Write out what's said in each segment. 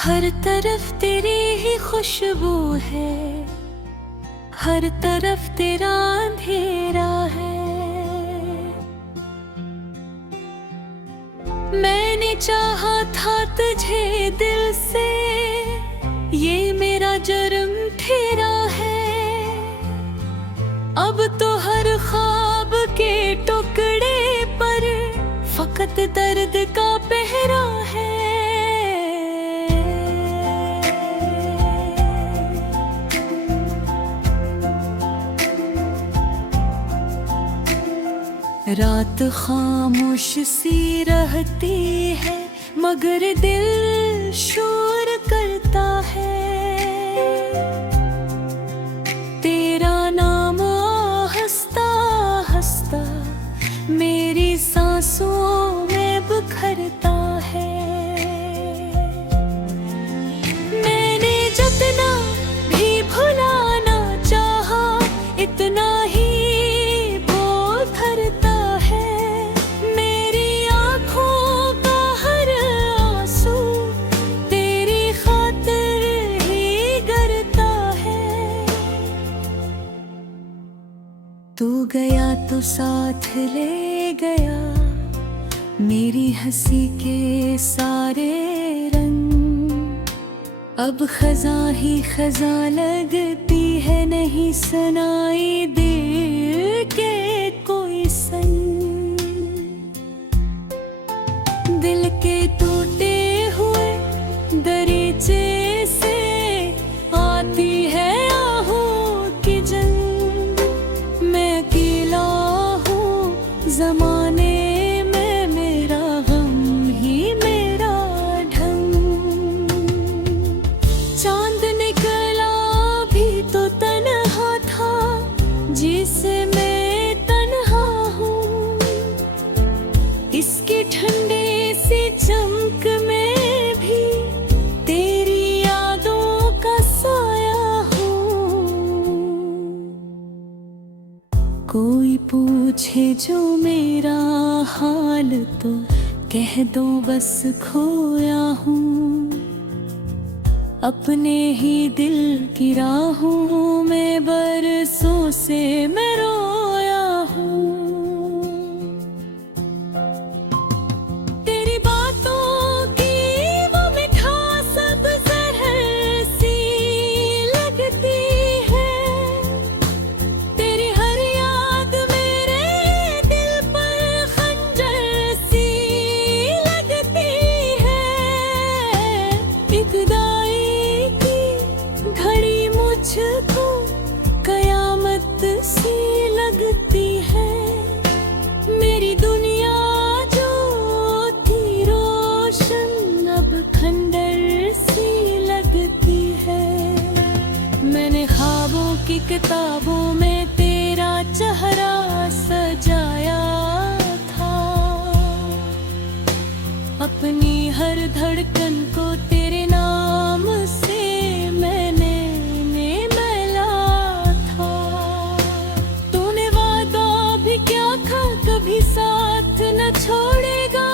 हर तरफ तेरी ही खुशबू है, हर तरफ तेरा अंधेरा है। मैंने चाहा था तुझे दिल से, ये मेरा जुर्म ठहरा है। अब तो हर ख्वाब के टुकड़े पर फकत दर्द का पहरा है। रात खामोश सी रहती है, मगर दिल शोर करता है। तेरा नाम हंसता हंसता मेरी सांसों में बिखरता है। मैंने जितना भी भुलाना चाहा, इतना ही तू गया तो साथ ले गया मेरी हंसी के सारे रंग। अब खजा ही खजा लगती है, नहीं सुनाई दे के कोई संग। दिल के टूटे हुए दरीचे से आती है ज़माने में, मेरा गम ही मेरा ढंग। चांद निकला भी तो तन्हा था, जिसे मैं तन्हा हूँ। इसकी ठंडे सी चमक में भी तेरी यादों का साया हूँ। कोई पूछे जो मेरा हाल तो कह दो बस खोया हूँ। अपने ही दिल की राहों में बरसों से मैं रोया हूँ। तेरी बातों की वो मिठास अब जहर सी लगती है। तेरी हर याद मेरे दिल पर खंजर सी लगती है। इब्तिदाई की घड़ी मुझको कयामत सी लगती है। मेरी दुनिया जो थी रोशन अब खंडर सी लगती है। मैंने ख्वाबों की किताबों में तेरा चेहरा सजाया था। अपनी हर धड़कन को तेरे नाम से मैंने मिला था। तूने वादा भी क्या था, कभी साथ न छोड़ेगा।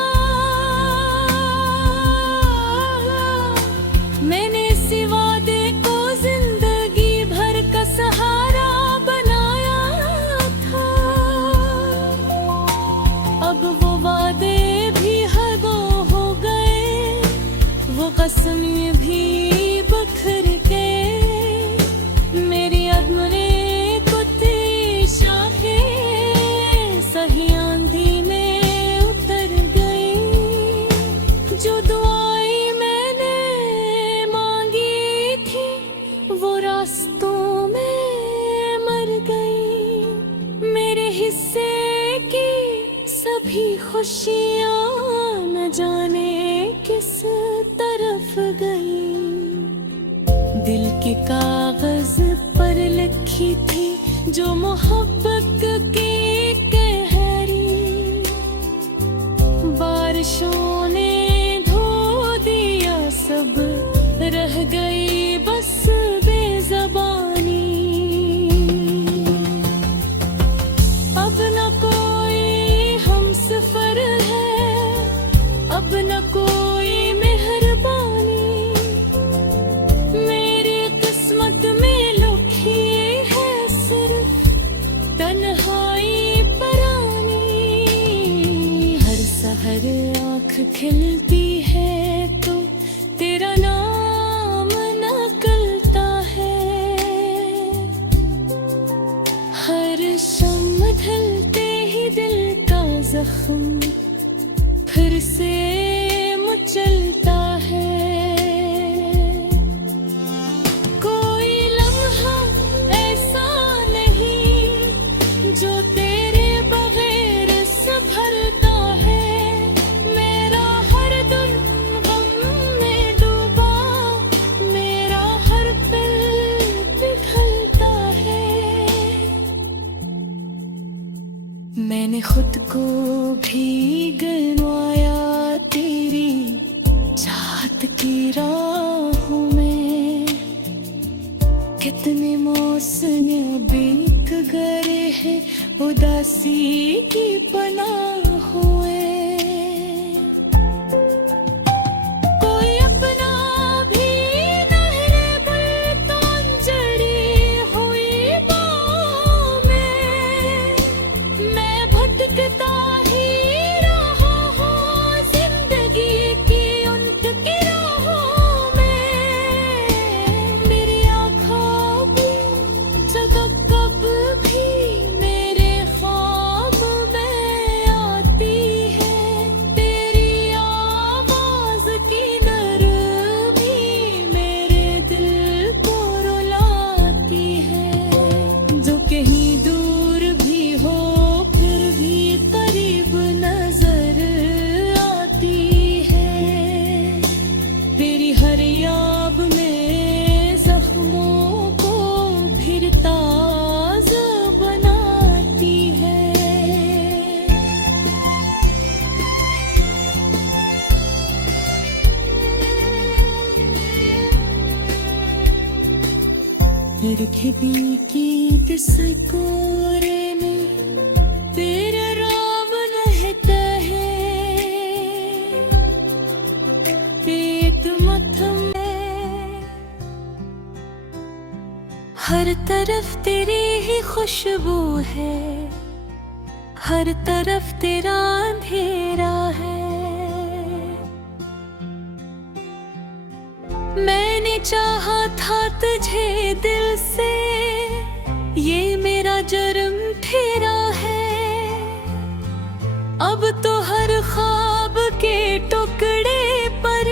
मैंने इसी वादे को जिंदगी भर का सहारा बनाया था। अब वो वादे भी हदों हो गए, वो कसमें भी बिखर के। मेरी अधमरे कुत्ती शाखें सही आंधी में उतर गई। जो दुआएं मैंने मांगी थी, वो रास्तों में मर गई। मेरे हिस्से की सभी खुशियाँ न जाने किस तरफ गई। दिल के कागज पर लिखी थी जो मोहब्बत की कहरी, बारिशों ने धो दिया सब, रह गई बस बेज़बानी। अब न कोई हमसफर है, अब न कोई मेहरबानी। हर आँख खिलती है तो तेरा नाम निकलता है। हर शम ढलते ही दिल का जख्म फिर से मचलता है। कोई लम्हा ऐसा नहीं जो तेरे बगैर संभलता है। मेरा हर दिल गम में डूबा, मेरा हर दिल पिघलता है। मैंने खुद को भी गंवाया तेरी चाहत की राहों में। कितने मौसम बीत गए हैं उदासी की पनाहों में। कोई अपना भी नहरे बुलतान जड़ी हुई बाहों में। मैं भटकता ही रहा हूँ जिंदगी की उनकी राहों में। मेरी आँखों में जगह कब भी मेरे ख्वाब में आती है। तेरी आवाज़ की नरमी मेरे दिल को रुलाती है। जो कहीं दूर भी हो फिर भी करीब नजर आती है। तेरी हर याब में जख्मों को फिर ताज़ा बनाती है। रखदी की दिसकोरे में तेरा राम रहता है। पेट मथम में हर तरफ तेरी ही खुशबू है। हर तरफ तेरा अंधेरा है। मैंने चाहा था तुझे दिल से, ये मेरा जुर्म ठहरा है। अब तो हर ख्वाब के टुकड़े पर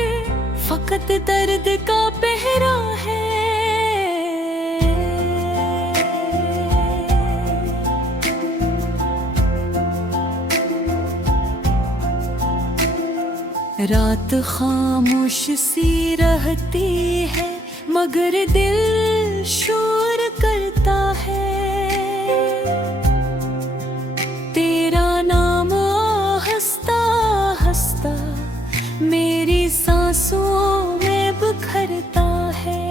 फकत दर्द का पहरा है। रात खामोश सी रहती है मगर दिल शोर करता है। तेरा नाम हंसता हंसता मेरी सांसों में बिखरता है।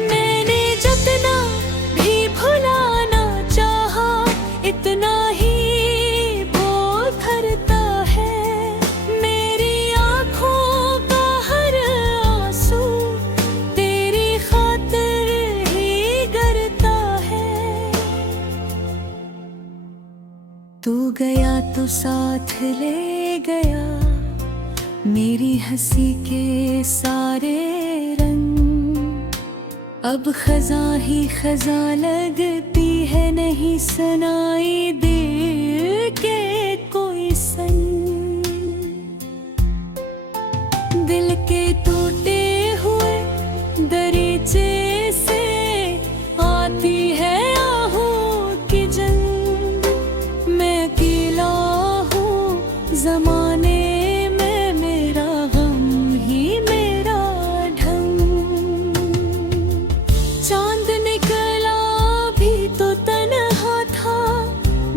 मैंने जितना भी भुलाना चाहा इतना ही तू गया तो साथ ले गया मेरी हंसी के सारे रंग। अब खजा ही खजा लगती है नहीं सुनाई दे के कोई संग। दिल के टूटे हुए दरीचे से आती है आहों की जंग। ज़माने में मेरा गम ही मेरा ढंग। चांद निकला भी तो तन्हा था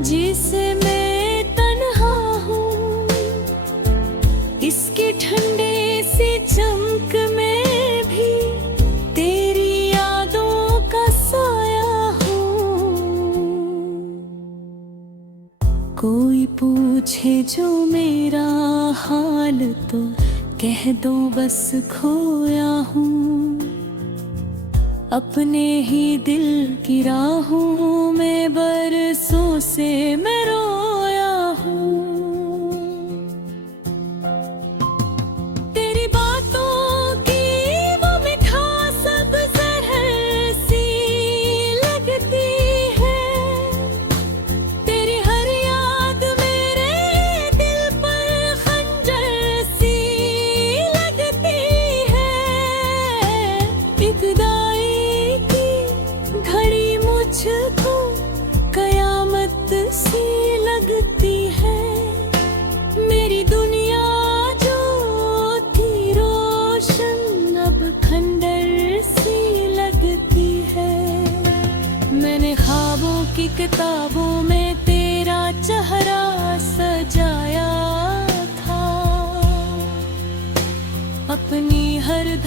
जिसे मैं तन्हा हूँ। इसकी ठंडे सी चमक में भी तेरी यादों का साया हूँ। कोई पूछे जो मेरा हाल तो कह दो बस खोया हूँ। अपने ही दिल की राहों में बरसों से मैं रोया हूँ।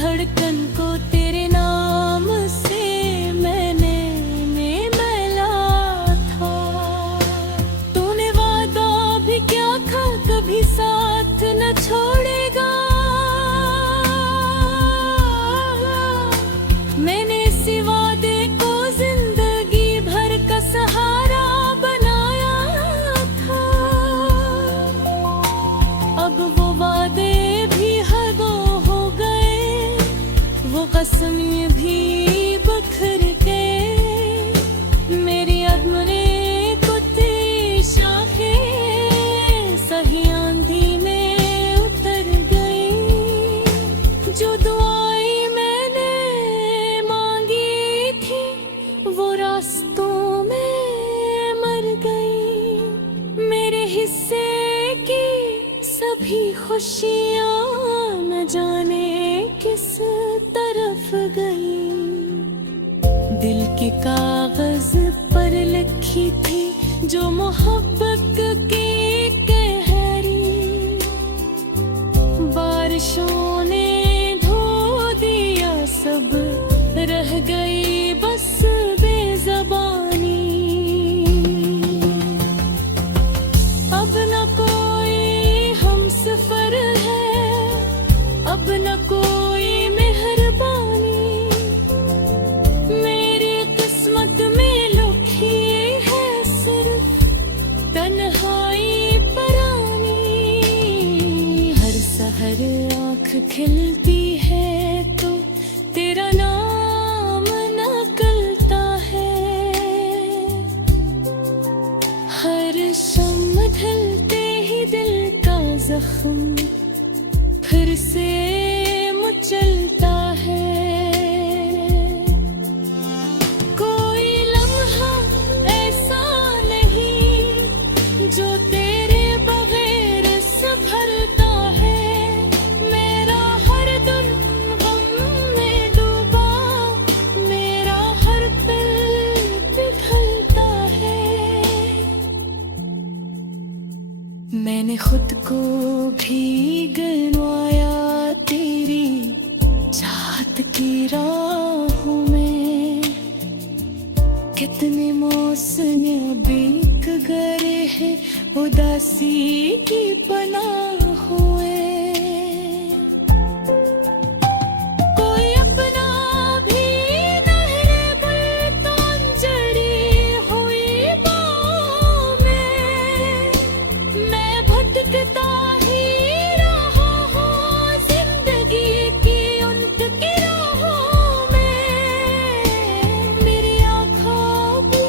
धड़कन को तेरे नाम से मैंने मिला था। तूने वादा भी क्या था, कभी साथ न छोड़ेगा। मैंने इसी वादे को जिंदगी भर का सहारा बनाया था। अब वो वादे भी हदों हो गए, वो कसमें भी बिखर गए। मेरी अधमरे कुत्ते शाखें सही आंधी में उतर गई। जो दुआएं मैंने मांगी थी वो रास्तों में मर गई। मेरे हिस्से की सभी खुशियाँ न जाने किस तरफ गई। दिल के कागज पर लिखी थी जो मोहब्बत की कहरी, बारिशों ने धो दिया सब, रह गई बस बेज़बानी। अब न कोई हमसफर है, अब न कोई मेहरबानी। मेरी किस्मत में लिखी है सिर्फ तन्हाई परानी। हर सहर आँख खिलती है तो तेरा नाम निकलता है। हर शम ढलते ही दिल का जख्म फिर से मचलता है। कोई लम्हा ऐसा नहीं जो तेरे बगैर संभलता है। मेरा हर दिल गम में डूबा, मेरा हर दिल पिघलता है। मैंने खुद को भी गिनवाया तेरी चाहत की राहों में। कितने मौसम बीत गए हैं उदासी की पनाहों में। कोई अपना भी नहरे बुलतान जड़ी हुई बाहों में। मैं भटकता ही रहा हूँ जिंदगी की उनकी राहों में। मेरी आँखों भी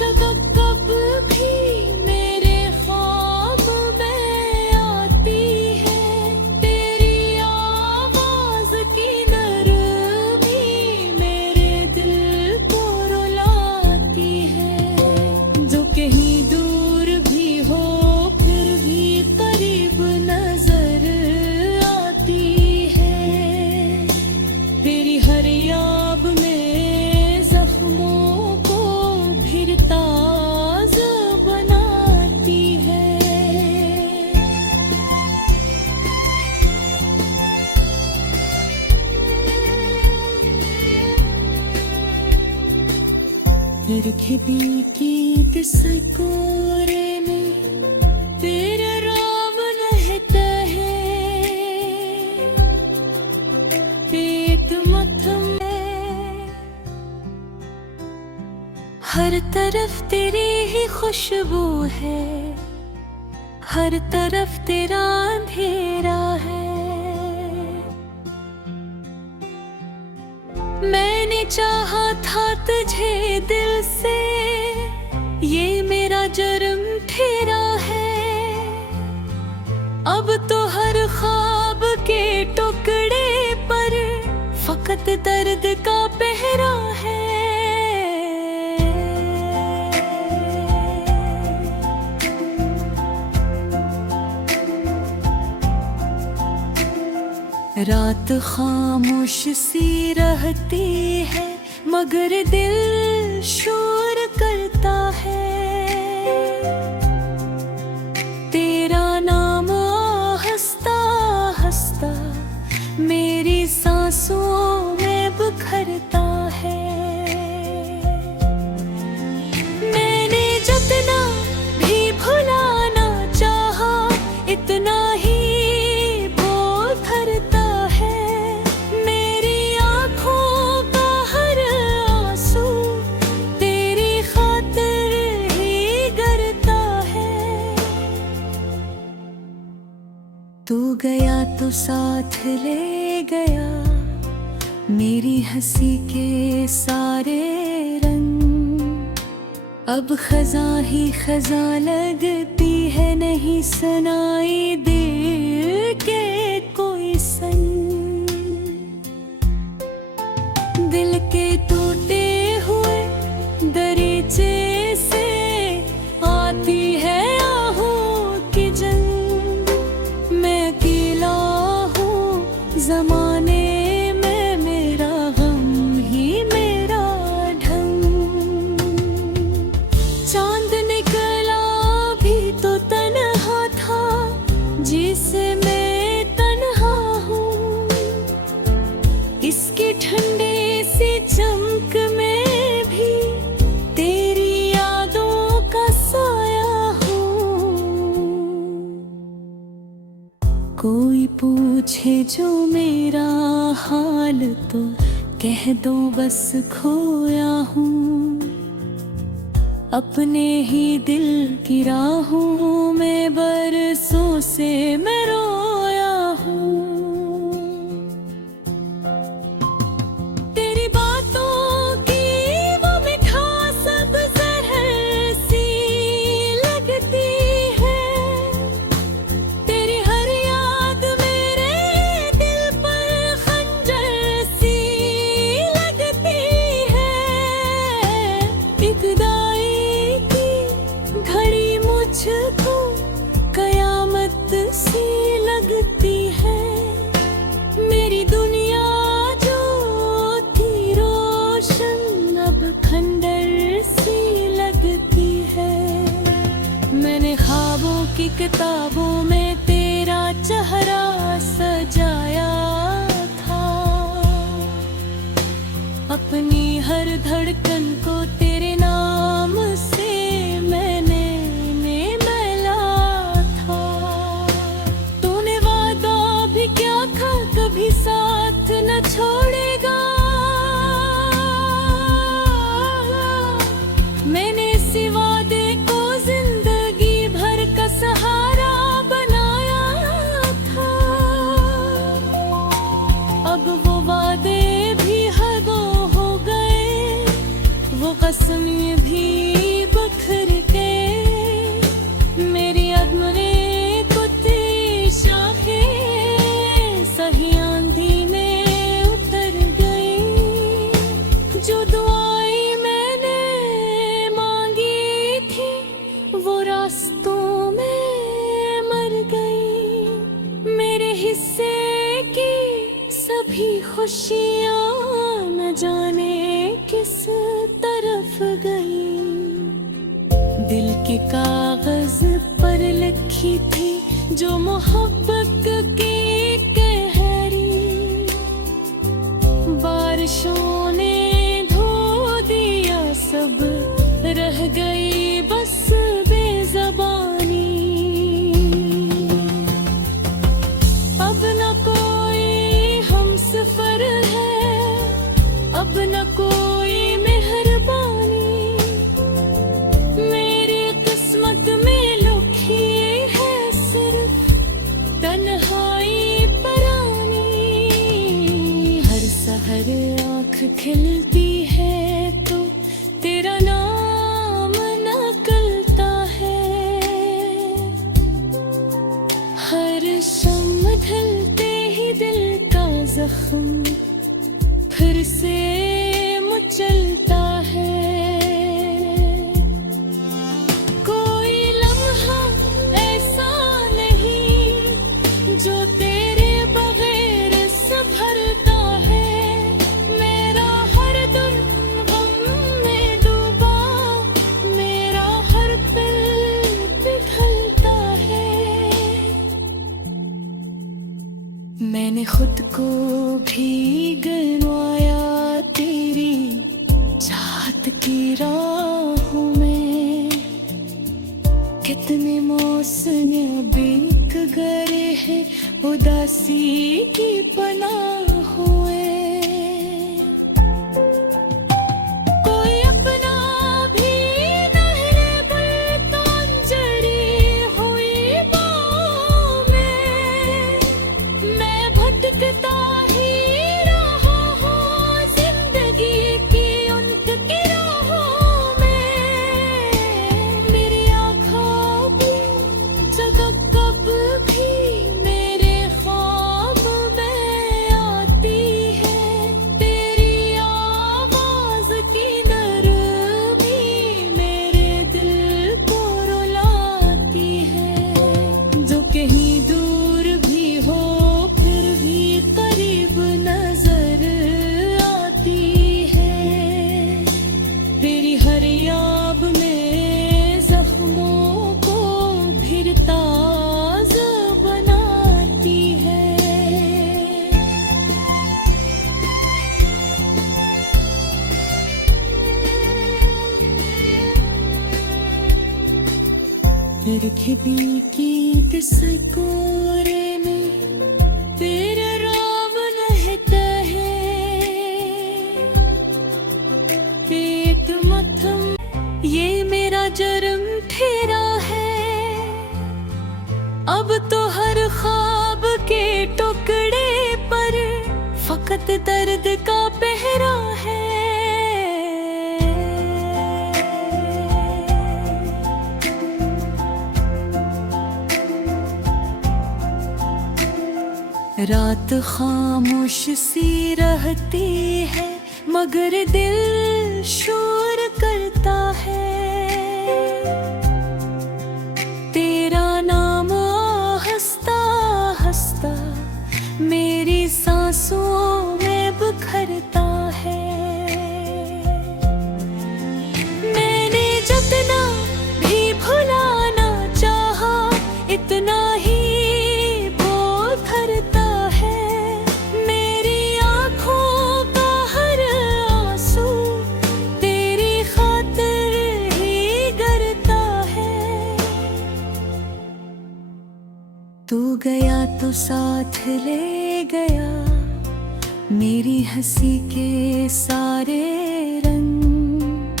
जब कब भी मेरे ख्वाब में आती है। तेरी आवाज़ की नरमी मेरे दिल को रुलाती है। जो कहीं दूर भी हो फिर भी करीब नजर आती है। तेरी हर याब में जख्मों को फिर ताज़ा बनाती है। निर्घिदी की दिसकोरे में तेरा राम रहता है। पेट मथम हर तरफ तेरी ही खुशबू है, हर तरफ तेरा अंधेरा है। मैंने चाहा था तुझे दिल से, ये मेरा जुर्म ठहरा है। अब तो हर ख्वाब के टुकड़े पर फकत दर्द का पहरा है। रात खामोश सी रहती है मगर दिल शोर करता है। तेरा नाम हंसता हंसता मेरी सांस तू गया तो साथ ले गया मेरी हंसी के सारे रंग। अब खजा ही खजा लगती है, नहीं सुनाई दिल के कोई संग। दिल के टूटे हुए दरीचे से आती है आहों की जंग। मैं अकेला हूँ ज़माने में, मेरा गम ही मेरा ढंग। चांद निकला भी तो तन्हा था, जिसे मैं तन्हा हूँ। इसकी ठंडे सी चमक में भी तेरी यादों का साया हूँ। कोई पूछे जो मेरा हाल तो कह दो बस खोया हूँ। अपने ही दिल की राहों में बरसों से मैं रोया हूँ। तेरी बातों की वो मिठास अब जहर सी लगती है। तेरी हर याद मेरे दिल पर खंजर सी लगती है। इब्तिदाई की घड़ी मुझको कयामत सी लगती है। मेरी दुनिया जो थी रोशन अब खंडर सी लगती है। मैंने ख्वाबों की किताबों में तेरा चेहरा सजाया था। अपनी हर धड़कन को तेरे नाम से मैंने मिला था। तूने वादा भी क्या था, कभी साथ न छोड़ेगा। मैंने इसी वादे को जिंदगी भर का सहारा बनाया था। अब वो वादे भी हदों हो गए, वो कसमें भी बखर के। मेरी अदमने कुत्ती शाखें सही आंधी में उतर गई। जो दुआएं मैंने मांगी थी वो रास्तों में मर गई। मेरे हिस्से की सभी खुशियाँ न जाने किस तरफ गई। दिल के कागज पर लिखी थी जो मोहब्बत की कहरी। बारिशों ने धो दिया सब, रह गई बस बेज़बानी। अब न कोई हमसफर है, अब न कोई मेहरबानी। मेरी किस्मत में लिखी है सिर्फ तन्हाई परानी। हर सहर आँख खिलती है तो तेरा नाम निकलता है। हर शम ढलते ही दिल का जख्म फिर से मचलता है। कोई लम्हा ऐसा नहीं जो तेरे बगैर संभलता है। मेरा हर दिन गम में डूबा, मेरा हर दिल पिघलता है। मैंने खुद को भी गिनवाया तेरी चाहत की राहों में। कितने मौसम बीत गए हैं उदासी की पनाहों में। कोई अपना भी न है, बुलबुल जड़ी हुई बाहों में। पृथ्वी की तिसकोरे में तेरा राम रहता है। पेट मथम ये मेरा जन्म ठहरा है, अब तो हर ख्वाब के टुकड़े पर फकत दर्द का पहरा है। रात खामोश सी रहती है, मगर दिल शोर करता है। तेरा नाम हंसता हंसता मेरी सांसों में बिखरता है। मैंने जितना भी भुलाना चाहा, इतना ही तू गया तो साथ ले गया मेरी हंसी के सारे रंग।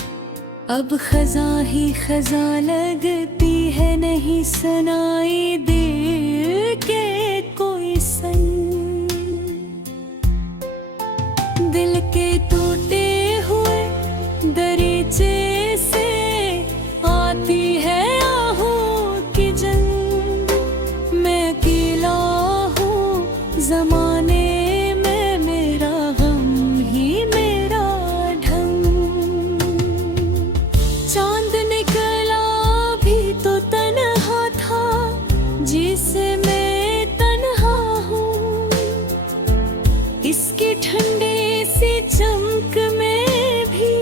अब खजा ही खजा लगती है, नहीं सुनाई दे के कोई संग। दिल के टूटे हुए दरीचे से आती है आहों की जंग। ज़माने में मेरा गम ही मेरा ढंग। चांद निकला भी तो तन्हा था, जिसे मैं तन्हा हूँ। इसकी ठंडे सी चमक में भी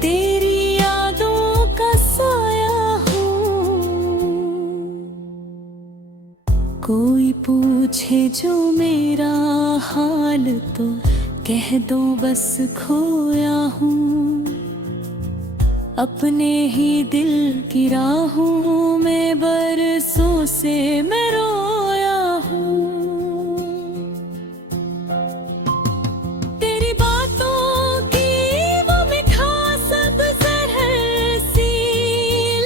तेरी यादों का साया हूँ। कोई पूछे जो मेरा हाल तो कह दो बस खोया हूँ। अपने ही दिल की राहों में बरसों से मैं रोया हूँ। तेरी बातों की वो मिठास अब जहर सी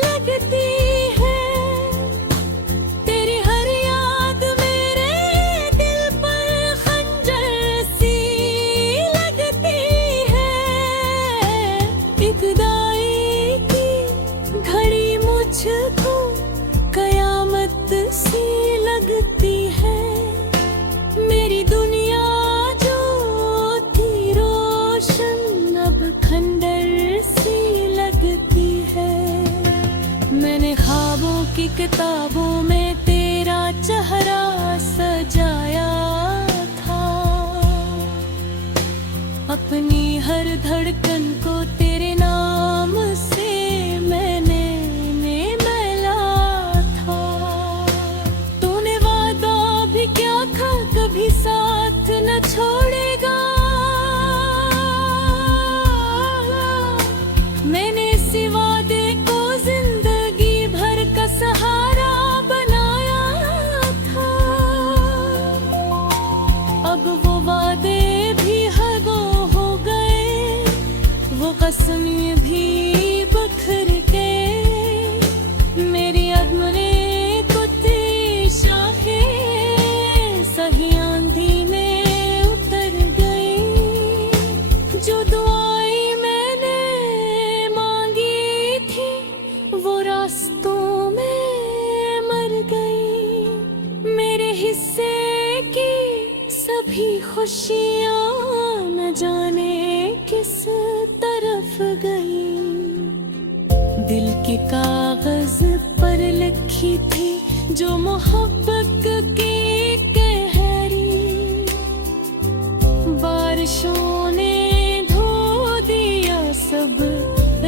लगती है। तेरी हर याद मेरे दिल पर खंजर सी लगती है। एक दाई की घड़ी मुझको कयामत सी लगती है। मेरी दुनिया जो थी रोशन अब खंडर सी लगती है। मैंने ख्वाबों की किताबों में तेरा चेहरा सजाया था। अपनी हर धड़कन को तेरे नाम से मैंने मिला था। तूने वादा भी क्या था, कभी साथ न छोड़ेगा। मैंने इसी वादे को जिंदगी भर का सहारा बनाया था। अब वो वादे भी हदों हो गए, वो कसमें भी बिखर गए। मेरी अदमने कुत्ते शाखें सही आंधी में उतर गई। जो दुआएं मैंने मांगी थी वो रास्तों में मर गई। मेरे हिस्से की सभी खुशियाँ न जाने किस तरफ गई। दिल के कागज पर लिखी थी जो मोहब्बत की कहरी, बारिशों ने धो दिया सब,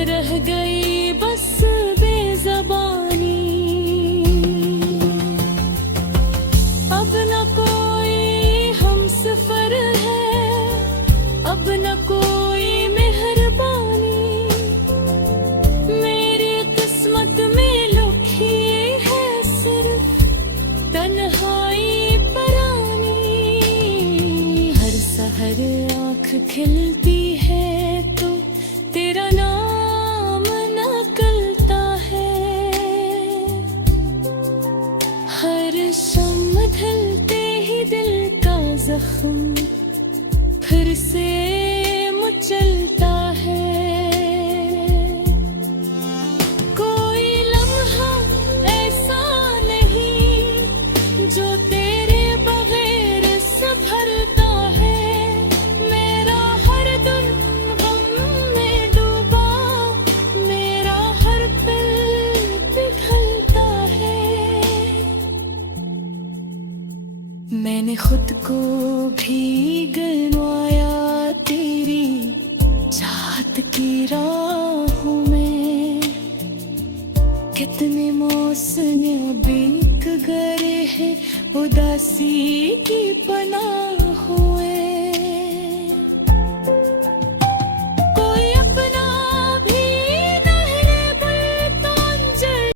रह गई बस बेज़बानी। अब न कोई हमसफर है, अब न कोई मेहरबानी। मेरी किस्मत में लिखी है खिलती है तो तेरा नाम निकलता है। हर शम ढलते ही दिल का जख्म फिर से मचलता है। कोई लम्हा ऐसा नहीं जो तेरे बगैर संभलता है। मेरा हर दिल गम में डूबा, मेरा हर पल पिघलता है। मैंने खुद को भी गिनवाया तेरी चाहत की राहों में। कितने मौसम बीत गए हैं उदासी की पनाहों में।